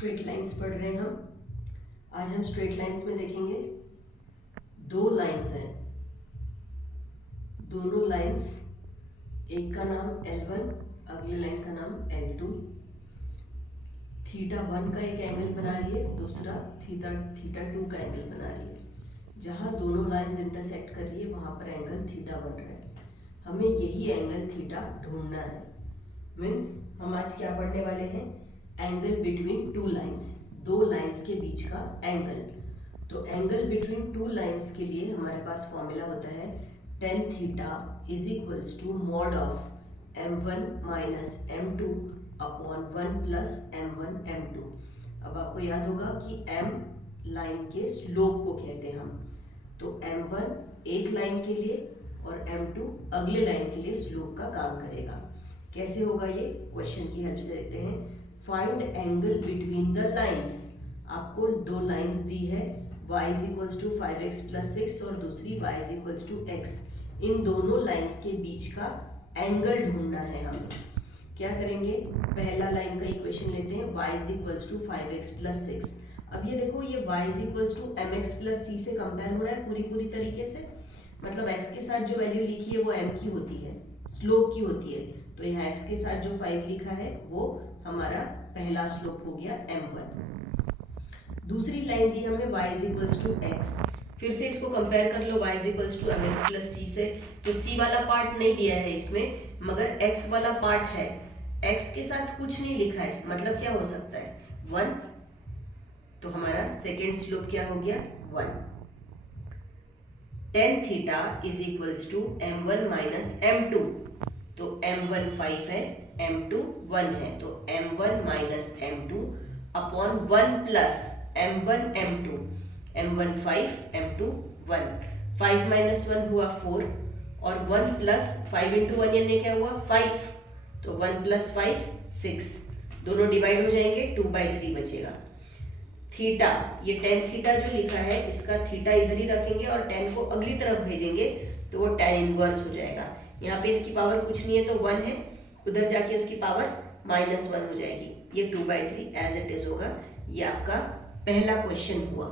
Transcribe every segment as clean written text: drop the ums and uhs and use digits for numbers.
Straight lines पढ़ रहे हैं हम। आज हम स्ट्रेट लाइंस में देखेंगे दो लाइंस हैं, दोनों लाइंस, एक का नाम L1, अगले लाइन का नाम L2। थीटा 1 का एक एंगल बना रही है, दूसरा थीटा 2 का एंगल बना रही है। जहाँ दोनों लाइंस इंटरसेक्ट कर रही है वहाँ पर एंगल थीटा बन रहा है। हमें यही एंगल थीटा ढूंढना है। मीन्स हम आज क्या पढ़ने वाले हैं? एंगल बिटवीन टू लाइंस, दो लाइंस के बीच का एंगल। तो एंगल बिटवीन टू लाइंस के लिए हमारे पास फॉर्मूला होता है tan theta is equals to mod of m1 minus m2 upon 1 plus m1 m2। अब आपको याद होगा कि m लाइन के स्लोप को कहते हैं हम, तो m1 एक लाइन के लिए और m2 अगले लाइन के लिए स्लोप का काम करेगा। कैसे होगा ये? क्वेश्चन की हेल्प से देखते हैं। Find angle between the lines. आपको दो लाइंस दी है, y is equals to 5x plus 6 और दूसरी y is equals to x। इन दोनों लाइंस के बीच का एंगल ढूंढना है हमें। क्या करेंगे? पहला लाइन का इक्वेशन लेते हैं, y is equals to 5x plus 6। अब ये देखो, ये y is equals to mx plus c से कंपेयर हो रहा है पूरी तरीके से। मतलब x के साथ जो वैल्यू लिखी है वो m की होती है, स्लोप की होती है। तो यहाँ x के साथ जो 5 लिखा है वो हमारा पहला स्लोप हो गया m1। दूसरी लाइन दी हमें y is equals to x। फिर से इसको कंपेयर कर लो y is equals to mx plus c से। तो c वाला पार्ट नहीं दिया है इसमें, मगर x वाला पार्ट है। x के साथ कुछ नहीं लिखा है, मतलब क्या हो सकता है? 1। तो हमारा सेकेंड स्लोप क्या हो गया? 1। tan theta is equals to m1 minus m2। तो m1 5 है, m2 1 है, तो m1 minus m2 upon 1 plus m1 m2। m1 5, m2 1। 5 minus 1 हुआ 4 और 1 प्लस 5 इंटू 1 यानी क्या हुआ? 5। तो 1 प्लस 5 6, दोनों डिवाइड हो जाएंगे, 2/3 बचेगा। थीटा, ये tan थीटा जो लिखा है इसका थीटा इधर ही रखेंगे और tan को अगली तरफ भेजेंगे तो वो tan इनवर्स हो जाएगा। यहाँ पे इसकी पावर कुछ नहीं है तो 1 है, उधर जाके उसकी पावर -1 हो जाएगी। ये 2/3 एज इट इज होगा। ये आपका पहला क्वेश्चन हुआ।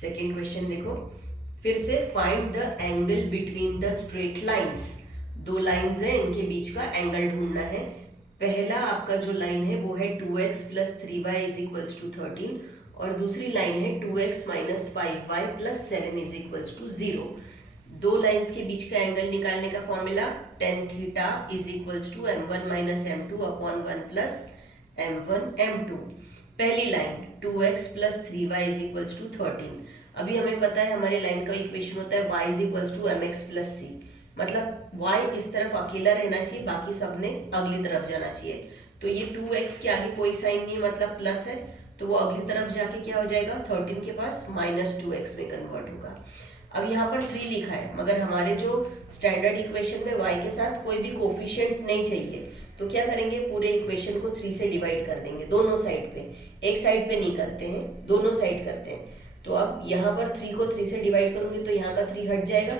सेकेंड क्वेश्चन देखो, फिर से find the angle between the straight lines. दो लाइंस हैं, इनके बीच का एंगल ढूंढना है। पहला आपका जो लाइन है वो है 2x plus 3y is equals to 13 और दूसरी लाइन है 2x minus 5y plus 7 is equals to 0। दो लाइंस के बीच का एंगल निकालने का formula tan theta is equals to m1 minus m2 upon 1 plus m1 m2। पहली line 2x plus 3y is equals to 13। अभी हमें पता है हमारे लाइन का इक्वेशन होता है y is equals to mx plus c। मतलब y इस तरफ अकेला रहना चाहिए, बाकी सब ने अगली तरफ जाना चाहिए। तो ये 2x के आगे कोई साइन नहीं, मतलब प्लस है, तो वो अगली तरफ जाके क्या हो जाएगा? 13 के पास -2x में कन्वर्ट होगा। अब यहाँ पर 3 लिखा है, मगर हमारे जो स्टैंडर्ड इक्वेशन में y के साथ कोई भी कोफिशिएंट नहीं चाहिए, तो क्या करेंगे? पूरे इक्वेशन को 3 से डिवाइड कर देंगे दोनों साइड पे। एक साइड पे नहीं करते हैं, दोनों साइड करते हैं। तो अब यहाँ पर 3 को 3 से डिवाइड करूंगी तो यहाँ का 3 हट जाएगा,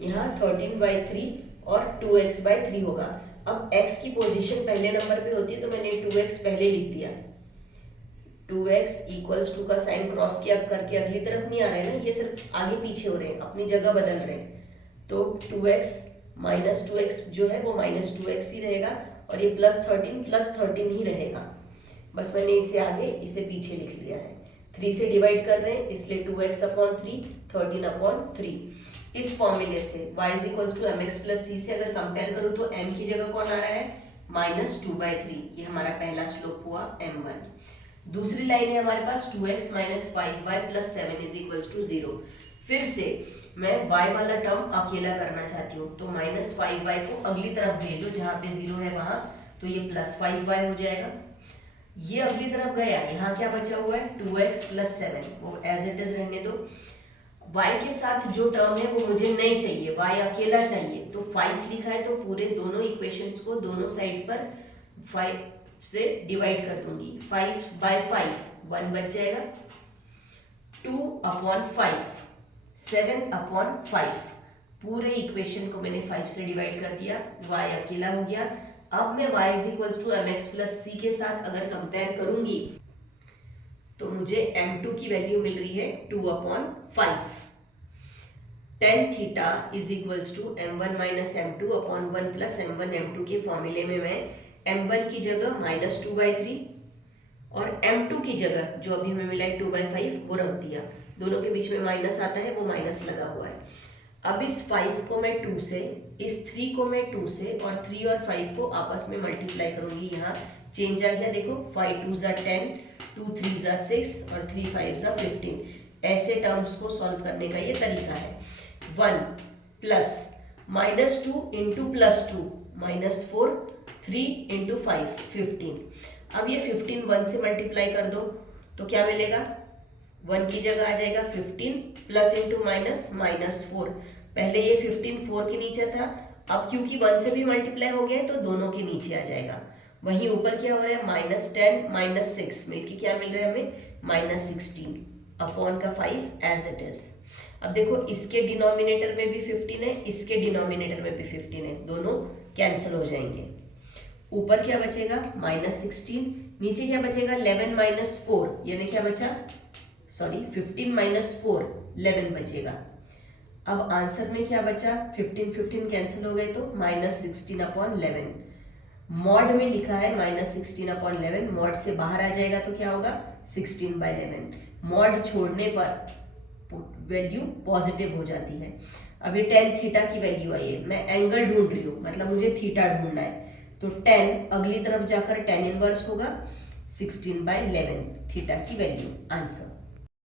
यहाँ 13/3 और 2x/3 होगा। अब x की पोजीशन पहले नंबर पे होती है तो मैंने 2x पहले लिख दिया। 2x इक्वल्स टू का साइन क्रॉस किया करके अगली तरफ नहीं आ रहा है ना, ये सिर्फ आगे पीछे हो रहे हैं, अपनी जगह बदल रहे हैं। तो 2x माइनस 2x जो है वो -2x ही रहेगा और ये +13 ही रहेगा। बस मैंने इसे आगे इसे पीछे लिख लिया है। 3 से डिवाइड कर रहे हैं इसलिए 2x अपॉन 3, 13 अपॉन 3। इस फॉर्मूले से y is equals to mx plus c से अगर कंपेयर करूँ तो m की जगह कौन आ रहा है? -2/3। ये हमारा पहला स्लोप हुआ m1। दूसरी लाइन है हमारे पास 2x minus 5y plus 7 is equals to 0। फिर से मैं y वाला टर्म अकेला करना चाहती हूँ, तो -5y को अगली तरफ भेज दो, जहाँ पे 0 है वहाँ, तो ये +5y हो जाएगा। ये अगली तरफ गया, यहाँ क्या बचा हुआ है? 2x प्लस 7, वो एज इट इज रहने दो। y के साथ जो टर्म है वो मुझे नहीं चाहिए, y अकेला चाहिए, तो 5 लिखा है तो पूरे दोनों इक्वेशंस को दोनों साइड पर 5 से डिवाइड कर दूंगी। 5/5 1 बच जाएगा, 2/5 7/5। पूरे इक्वेशन को मैंने 5 से डिवाइड कर दिया, y अकेला हो गया। अब मैं y is equal to m x plus c के साथ अगर कंपेयर करूंगी तो मुझे m2 की वैल्यू मिल रही है 2/5। Tan theta is equals to m1 minus m2 upon 1 plus m1 m2 के फॉर्मूले में मैं m1 की जगह -2/3 और m2 की जगह जो अभी हमें मिला है 2/5 वो रख दिया। दोनों के बीच में माइनस आता है, वो माइनस लगा हुआ है। अब इस 5 को मैं 2 से, इस 3 को मैं 2 से और 3 और 5 को आपस में मल्टीप्लाई करूंगी। यहाँ चेंज आ गया, देखो 5 2 ज़ा 10, 2 3 ज़ा 6 और 3 5 ज़ा 15। ऐसे टर्म्स को सॉल्व करने का ये तरीका है। 1 प्लस -2 इंटू +2 -4, 3 इंटू 5 15। अब ये 15 1 से मल्टीप्लाई कर दो तो क्या मिलेगा, 1 की जगह आ जाएगा 15 प्लस इंटू माइनस -4। पहले ये 15 4 के नीचे था, अब क्योंकि 1 से भी मल्टीप्लाई हो गया है तो दोनों के नीचे आ जाएगा। वहीं ऊपर क्या हो रहा है, -10 -6 मिलके क्या मिल रहा है हमें -16 अपॉन का 5 एज इट इज। अब देखो इसके डिनोमिनेटर में भी 15 है, इसके डिनोमिनेटर में भी 15 है, दोनों कैंसिल हो जाएंगे। ऊपर क्या बचेगा -16, नीचे क्या बचेगा 11 - 4, यानी क्या बचा, सॉरी 15 - 4 11 बचेगा। अब आंसर में क्या बचा, 15 कैंसिल हो गए तो -16/11। मॉड में लिखा है -16/11, मॉड से बाहर आ जाएगा तो क्या होगा 16/11। मॉड छोड़ने पर वैल्यू पॉजिटिव हो जाती है। अब ये टेन थीटा की वैल्यू आई है, मैं एंगल ढूंढ रही हूँ, मतलब मुझे थीटा ढूंढना है, तो 10 अगली तरफ जाकर tan इनवर्स होगा 16/11 थीटा की वैल्यू, आंसर।